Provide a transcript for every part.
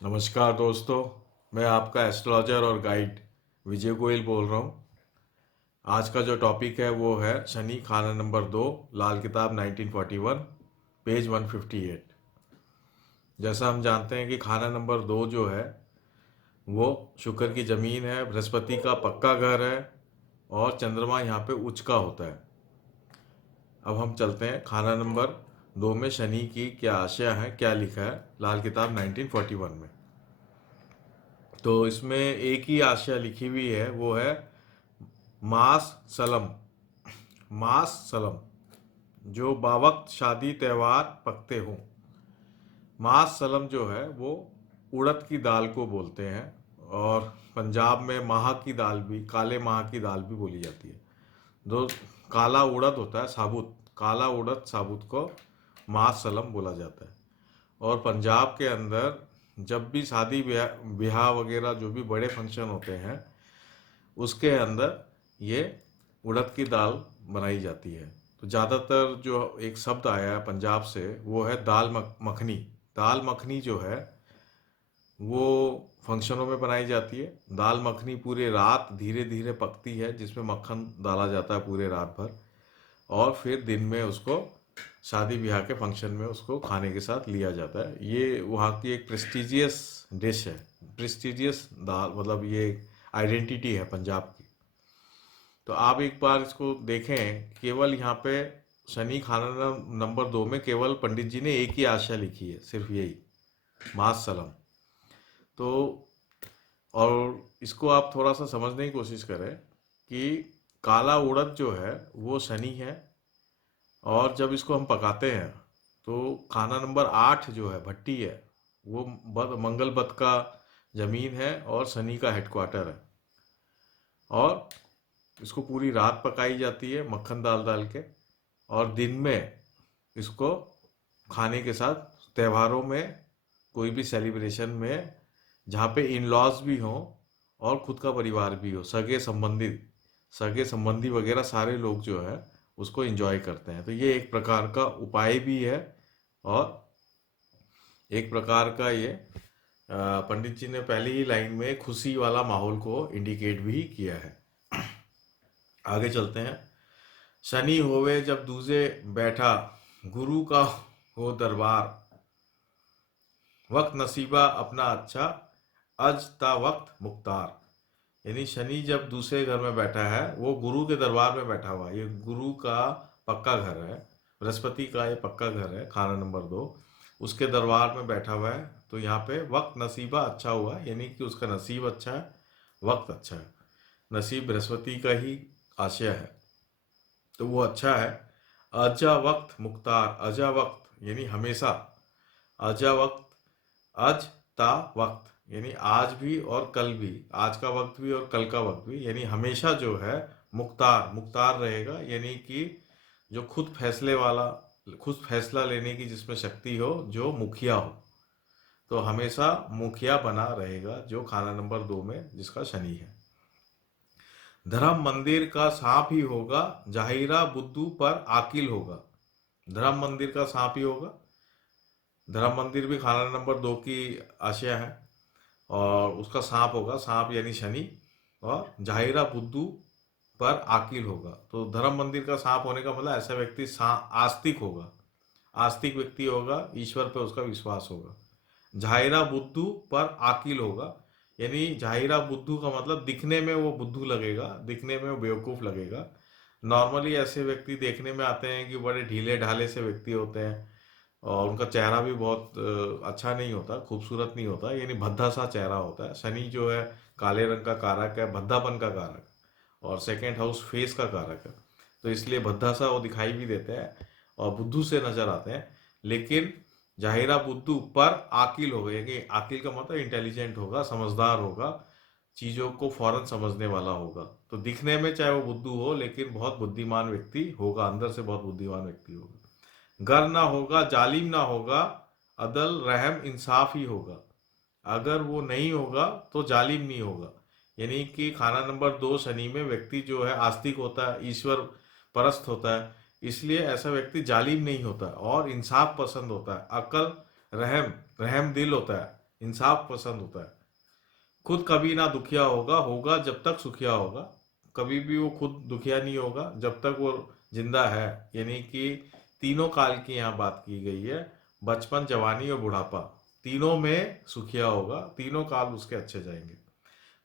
नमस्कार दोस्तों। मैं आपका एस्ट्रोलॉजर और गाइड विजय गोयल बोल रहा हूँ। आज का जो टॉपिक है वो है शनि खाना नंबर 2, लाल किताब 1941, पेज 158। जैसा हम जानते हैं कि खाना नंबर 2 जो है वो शुक्र की ज़मीन है, बृहस्पति का पक्का घर है और चंद्रमा यहाँ पे उच्च का होता है। अब हम चलते हैं खाना नंबर 2 में शनि की क्या आशय है, क्या लिखा है लाल किताब 1941 में। तो इसमें एक ही आशय लिखी हुई है, वो है मास सलम। मास सलम जो बावक्त शादी त्यौहार पकते हों। मास सलम जो है वो उड़द की दाल को बोलते हैं और पंजाब में माह की दाल भी, काले माह की दाल भी बोली जाती है। जो काला उड़द होता है साबुत, काला उड़द साबुत को मास सलम बोला जाता है। और पंजाब के अंदर जब भी शादी ब्याह ब्याह वगैरह जो भी बड़े फंक्शन होते हैं उसके अंदर ये उड़द की दाल बनाई जाती है। तो ज़्यादातर जो एक शब्द आया है पंजाब से वो है दाल मखनी। दाल मखनी जो है वो फंक्शनों में बनाई जाती है। दाल मखनी पूरे रात धीरे धीरे पकती है, जिसमें मक्खन डाला जाता है पूरे रात भर, और फिर दिन में उसको शादी ब्याह के फंक्शन में उसको खाने के साथ लिया जाता है। ये वहाँ की एक प्रेस्टिजियस डिश है। प्रेस्टिजियस दाल मतलब ये आइडेंटिटी है पंजाब की। तो आप एक बार इसको देखें, केवल यहाँ पे शनि खाना नंबर 2 में केवल पंडित जी ने एक ही आशा लिखी है, सिर्फ यही, मास सलम। तो और इसको आप थोड़ा सा समझने की कोशिश करें कि काला उड़द जो है वो शनि है, और जब इसको हम पकाते हैं तो खाना नंबर 8 जो है भट्टी है, वो मंगल बत का जमीन है और शनि का हेडक्वार्टर है। और इसको पूरी रात पकाई जाती है मक्खन डाल डाल के, और दिन में इसको खाने के साथ त्योहारों में, कोई भी सेलिब्रेशन में जहाँ पे इन लॉज भी हों और खुद का परिवार भी हो, सगे संबंधी वगैरह सारे लोग जो है उसको एंजॉय करते हैं। तो ये एक प्रकार का उपाय भी है और एक प्रकार का ये पंडित जी ने पहली ही लाइन में खुशी वाला माहौल को इंडिकेट भी किया है। आगे चलते हैं। शनि होवे जब दूजे बैठा, गुरु का हो दरबार, वक्त नसीबा अपना अच्छा, अज ता वक्त मुख्तार। यानी शनि जब दूसरे घर में बैठा है, वो गुरु के दरबार में बैठा हुआ है। ये गुरु का पक्का घर है, बृहस्पति का ये पक्का घर है खाना नंबर 2, उसके दरबार में बैठा हुआ है। तो यहाँ पे वक्त नसीबा अच्छा हुआ है, यानी कि उसका नसीब अच्छा है, वक्त अच्छा है। नसीब बृहस्पति का ही आशय है, तो वो अच्छा है। अजा वक्त मुख्तार, अजा वक्त यानी हमेशा, अजा वक्त, अज ता वक्त यानी आज भी और कल भी, आज का वक्त भी और कल का वक्त भी, यानी हमेशा जो है मुख्तार, मुख्तार रहेगा, यानी कि जो खुद फैसले वाला, खुद फैसला लेने की जिसमें शक्ति हो, जो मुखिया हो, तो हमेशा मुखिया बना रहेगा जो खाना नंबर 2 में जिसका शनि है। धर्म मंदिर का सांप ही होगा, जाहिरा बुद्धू पर आकिल होगा। धर्म मंदिर का सांप ही होगा। धर्म मंदिर भी खाना नंबर 2 की आशय है, और उसका सांप होगा, सांप यानी शनि, और जाहिरा बुद्धू पर आकिल होगा। तो धर्म मंदिर का सांप होने का मतलब ऐसा व्यक्ति आस्तिक होगा, आस्तिक व्यक्ति होगा, ईश्वर पर उसका विश्वास होगा। जाहिरा बुद्धू पर आकिल होगा, यानी जाहिरा बुद्धू का मतलब दिखने में वो बुद्धू लगेगा, दिखने में वो बेवकूफ़ लगेगा। नॉर्मली ऐसे व्यक्ति देखने में आते हैं कि बड़े ढीले ढाले से व्यक्ति होते हैं, और उनका चेहरा भी बहुत अच्छा नहीं होता, खूबसूरत नहीं होता, यानी भद्दा सा चेहरा होता है। शनि जो है काले रंग का कारक है, भद्दापन का कारक, और सेकेंड हाउस फेस का कारक है। तो इसलिए भद्दा सा वो दिखाई भी देते हैं और बुद्धू से नजर आते हैं। लेकिन जाहिरा बुद्धू पर आकिल होगा, यानी आकिल का मतलब इंटेलिजेंट होगा, समझदार होगा, चीज़ों को फौरन समझने वाला होगा। तो दिखने में चाहे वो बुद्धू हो, लेकिन बहुत बुद्धिमान व्यक्ति होगा, अंदर से बहुत बुद्धिमान व्यक्ति होगा। गर ना होगा, जालिम ना होगा, अदल रहम इंसाफ ही होगा। अगर वो नहीं होगा तो जालिम नहीं होगा, यानी कि खाना नंबर 2 शनि में व्यक्ति जो है आस्तिक होता है, ईश्वर परस्त होता है, इसलिए ऐसा व्यक्ति जालिम नहीं होता और इंसाफ पसंद होता है। अकल, रहम, रहम दिल होता है, इंसाफ पसंद होता है। खुद कभी ना दुखिया होगा, होगा जब तक सुखिया होगा। कभी भी वो खुद दुखिया नहीं होगा जब तक वो जिंदा है। यानी कि तीनों काल की यहाँ बात की गई है, बचपन, जवानी और बुढ़ापा, तीनों में सुखिया होगा, तीनों काल उसके अच्छे जाएंगे।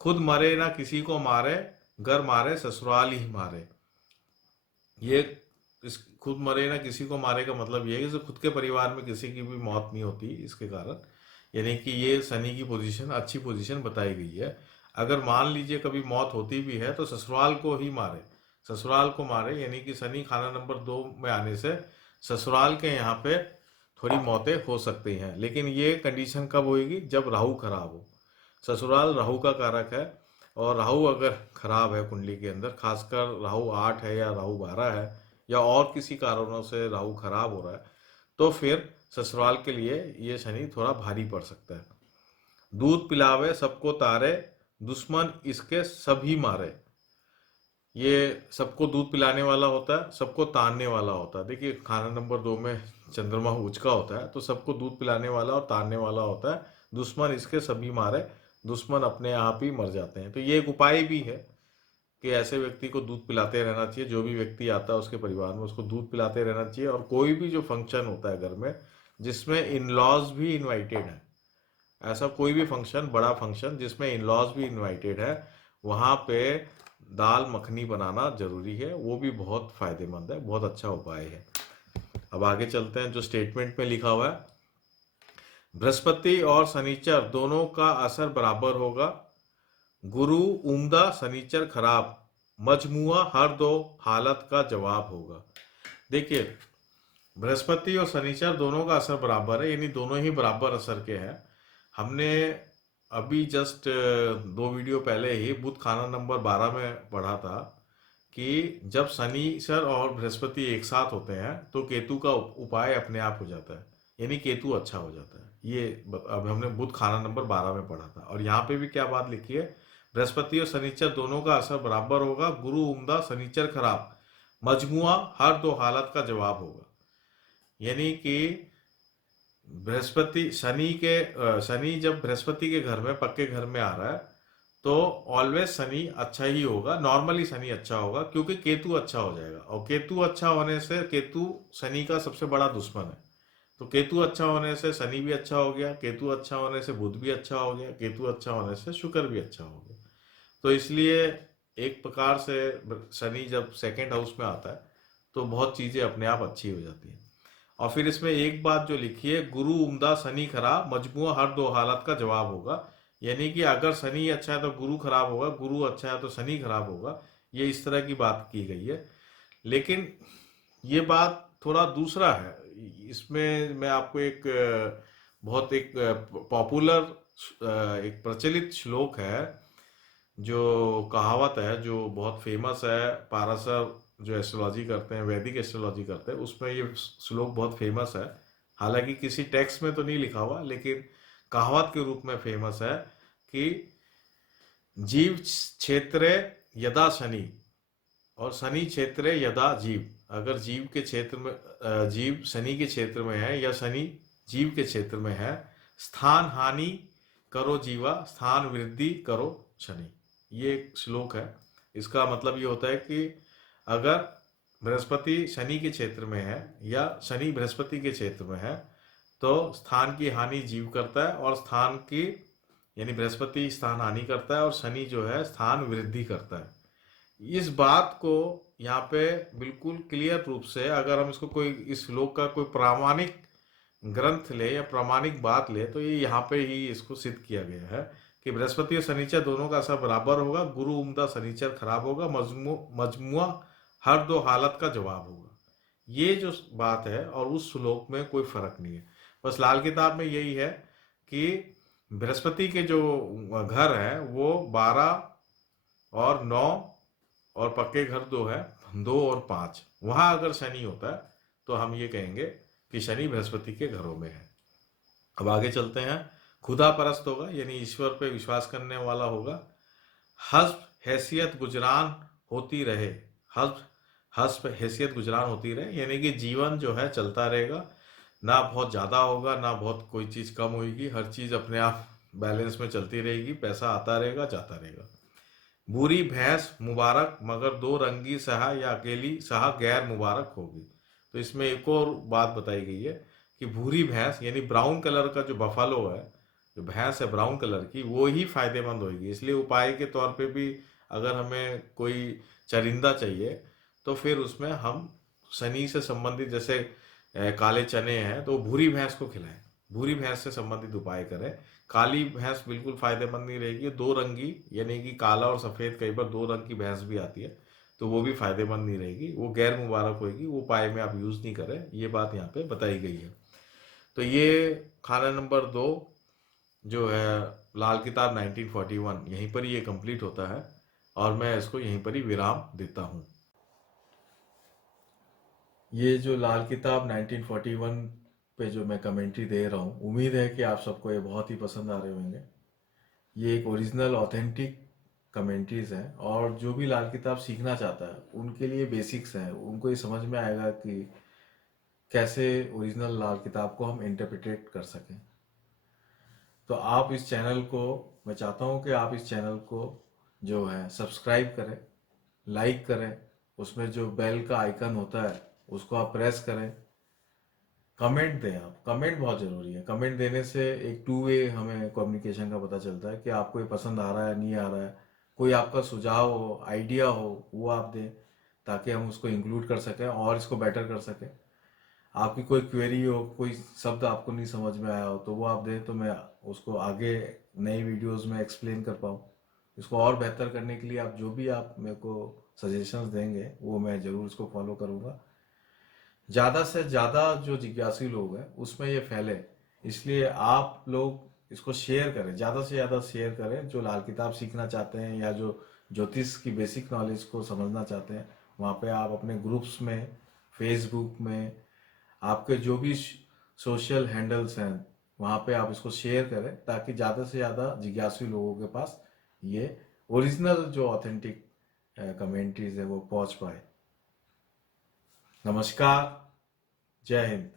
खुद मरे ना किसी को मारे, घर मारे ससुराल ही मारे। ये इस खुद मरे ना किसी को मारे का मतलब ये है कि खुद के परिवार में किसी की भी मौत नहीं होती इसके कारण। यानी कि ये शनि की पोजीशन, अच्छी पोजीशन बताई गई है। अगर मान लीजिए कभी मौत होती भी है तो ससुराल को ही मारे, ससुराल को मारे। यानी कि शनि खाना नंबर 2 में आने से ससुराल के यहाँ पे थोड़ी मौतें हो सकती हैं, लेकिन ये कंडीशन कब होगी, जब राहु खराब हो। ससुराल राहु का कारक है, और राहु अगर खराब है कुंडली के अंदर, खासकर राहु 8 है या राहु 12 है या और किसी कारणों से राहु खराब हो रहा है, तो फिर ससुराल के लिए ये शनि थोड़ा भारी पड़ सकता है। दूध पिलावे सबको तारे, दुश्मन इसके सभी मारे। ये सबको दूध पिलाने वाला होता है, सबको तानने वाला होता है। देखिए खाना नंबर 2 में चंद्रमा उच्च का होता है, तो सबको दूध पिलाने वाला और तानने वाला होता है। दुश्मन इसके सभी मारे, दुश्मन अपने आप ही मर जाते हैं। तो ये एक उपाय भी है कि ऐसे व्यक्ति को दूध पिलाते रहना चाहिए। जो भी व्यक्ति आता है उसके परिवार में, उसको दूध पिलाते रहना चाहिए। और कोई भी जो फंक्शन होता है घर में जिसमें इन लॉज भी इनवाइटेड है, ऐसा कोई भी फंक्शन, बड़ा फंक्शन जिसमें इन लॉज भी इनवाइटेड है, वहाँ पे दाल मखनी बनाना जरूरी है। वो भी बहुत फायदेमंद है, बहुत अच्छा उपाय है। अब आगे चलते हैं जो स्टेटमेंट में लिखा हुआ है। बृहस्पति और शनिचर दोनों का असर बराबर होगा, गुरु उम्दा शनिचर खराब, मजमुआ हर दो हालत का जवाब होगा। देखिए बृहस्पति और शनिचर दोनों का असर बराबर है, यानी दोनों ही बराबर असर के हैं। हमने अभी जस्ट 2 वीडियो पहले ही बुध खाना नंबर 12 में पढ़ा था कि जब शनिचर और बृहस्पति एक साथ होते हैं तो केतु का उपाय अपने आप हो जाता है, यानी केतु अच्छा हो जाता है। ये अब हमने बुध खाना नंबर 12 में पढ़ा था। और यहाँ पे भी क्या बात लिखी है, बृहस्पति और शनिचर दोनों का असर बराबर होगा, गुरु उम्दा शनिचर खराब, मजमुआ हर दो हालत का जवाब होगा। यानी कि बृहस्पति शनि जब बृहस्पति के घर में, पक्के घर में आ रहा है, तो ऑलवेज शनि अच्छा ही होगा, नॉर्मली शनि अच्छा होगा, क्योंकि केतु अच्छा हो जाएगा। और केतु अच्छा होने से, केतु शनि का सबसे बड़ा दुश्मन है, तो केतु अच्छा होने से शनि भी अच्छा हो गया, केतु अच्छा होने से बुध भी अच्छा हो गया, केतु अच्छा होने से शुक्र भी अच्छा हो गया। तो इसलिए एक प्रकार से शनि जब सेकंड हाउस में आता है तो बहुत चीज़ें अपने आप अच्छी हो जाती हैं। और फिर इसमें एक बात जो लिखी है, गुरु उम्दा शनि खराब, मजमुआ हर दो हालत का जवाब होगा। यानी कि अगर शनि अच्छा है तो गुरु खराब होगा, गुरु अच्छा है तो शनि खराब होगा। ये इस तरह की बात की गई है। लेकिन ये बात थोड़ा दूसरा है। इसमें मैं आपको एक बहुत एक पॉपुलर, एक प्रचलित श्लोक है, जो कहावत है, जो बहुत फेमस है। पाराशर जो एस्ट्रोलॉजी करते हैं, वैदिक एस्ट्रोलॉजी करते हैं, उसमें ये श्लोक बहुत फेमस है। हालांकि किसी टेक्स्ट में तो नहीं लिखा हुआ, लेकिन कहावत के रूप में फेमस है कि जीव क्षेत्रे यदा शनि और शनि क्षेत्रे यदा जीव। अगर जीव के क्षेत्र में जीव शनि के क्षेत्र में है या शनि जीव के क्षेत्र में है, स्थान हानि करो जीवा, स्थान वृद्धि करो शनि। ये एक श्लोक है। इसका मतलब ये होता है कि अगर बृहस्पति शनि के क्षेत्र में है या शनि बृहस्पति के क्षेत्र में है तो स्थान की हानि जीव करता है, और स्थान की, यानी बृहस्पति स्थान हानि करता है और शनि जो है स्थान वृद्धि करता है। इस बात को यहाँ पे बिल्कुल क्लियर रूप से, अगर हम इसको कोई, इस श्लोक का कोई प्रामाणिक ग्रंथ ले या प्रामाणिक बात ले, तो ये यहाँ पे ही इसको सिद्ध किया गया है कि बृहस्पति और शनिचर दोनों का असर बराबर होगा, गुरु उम्दा शनिचर खराब होगा, मजमुआ हर दो हालत का जवाब होगा। ये जो बात है, और उस श्लोक में कोई फर्क नहीं है। बस लाल किताब में यही है कि बृहस्पति के जो घर है वो 12 और 9 और पक्के घर 2 है, 2 और 5, वहां अगर शनि होता है तो हम ये कहेंगे कि शनि बृहस्पति के घरों में है। अब आगे चलते हैं। खुदा परस्त होगा, यानी ईश्वर पे विश्वास करने वाला होगा। हस्ब हैसियत गुजरान होती रहे, हस्ब हस्ब हैसियत गुजरान होती रहे, यानी कि जीवन जो है चलता रहेगा। ना बहुत ज़्यादा होगा ना बहुत कोई चीज़ कम होगी, हर चीज़ अपने आप बैलेंस में चलती रहेगी, पैसा आता रहेगा जाता रहेगा। भूरी भैंस मुबारक मगर दो रंगी सहा या अकेली सहा गैर मुबारक होगी। तो इसमें एक और बात बताई गई है कि भूरी भैंस यानी ब्राउन कलर का जो बफालो है, जो भैंस है ब्राउन कलर की, वो ही फायदेमंद होगी। इसलिए उपाय के तौर पे भी अगर हमें कोई चरिंदा चाहिए तो फिर उसमें हम शनि से संबंधित जैसे काले चने हैं तो भूरी भैंस को खिलाएं, भूरी भैंस से संबंधित उपाय करें। काली भैंस बिल्कुल फायदेमंद नहीं रहेगी, दो रंगी यानी कि काला और सफ़ेद, कई बार दो रंग की भैंस भी आती है, तो वो भी फायदेमंद नहीं रहेगी, वो गैर मुबारक होगी, वो उपाय में आप यूज़ नहीं करें, ये बात यहाँ पे बताई गई है। तो ये खाना नंबर 2 जो है लाल किताब 1941 यहीं पर ही ये कंप्लीट होता है और मैं इसको यहीं पर ही विराम देता हूँ। ये जो लाल किताब 1941 पे जो मैं कमेंट्री दे रहा हूँ, उम्मीद है कि आप सबको ये बहुत ही पसंद आ रहे होंगे। ये एक ओरिजिनल ऑथेंटिक कमेंट्रीज हैं और जो भी लाल किताब सीखना चाहता है उनके लिए बेसिक्स हैं, उनको ये समझ में आएगा कि कैसे ओरिजिनल लाल किताब को हम इंटरप्रिटेट कर सकें। तो आप इस चैनल को, मैं चाहता हूँ कि आप इस चैनल को जो है सब्सक्राइब करें, लाइक करें, उसमें जो बेल का आइकन होता है उसको आप प्रेस करें, कमेंट दें। आप कमेंट बहुत ज़रूरी है, कमेंट देने से एक टू वे हमें कम्युनिकेशन का पता चलता है कि आपको ये पसंद आ रहा है नहीं आ रहा है। कोई आपका सुझाव हो, आइडिया हो, वो आप दें ताकि हम उसको इंक्लूड कर सकें और इसको बेटर कर सकें। आपकी कोई क्वेरी हो, कोई शब्द आपको नहीं समझ में आया हो तो वो आप दें तो मैं उसको आगे नई वीडियोस में एक्सप्लेन कर पाऊँ। इसको और बेहतर करने के लिए आप जो भी आप मेरे को सजेशंस देंगे वो मैं ज़रूर इसको फॉलो करूँगा। ज़्यादा से ज़्यादा जो जिज्ञासु लोग हैं उसमें ये फैले, इसलिए आप लोग इसको शेयर करें, ज़्यादा से ज़्यादा शेयर करें। जो लाल किताब सीखना चाहते हैं या जो ज्योतिष की बेसिक नॉलेज को समझना चाहते हैं, वहाँ पे आप अपने ग्रुप्स में, फेसबुक में, आपके जो भी सोशल हैंडल्स हैं वहाँ पे आप इसको शेयर करें ताकि ज़्यादा से ज़्यादा जिज्ञासु लोगों के पास ये ओरिजिनल जो ऑथेंटिक कमेंट्रीज है वो पहुँच पाए। नमस्कार, जय हिंद।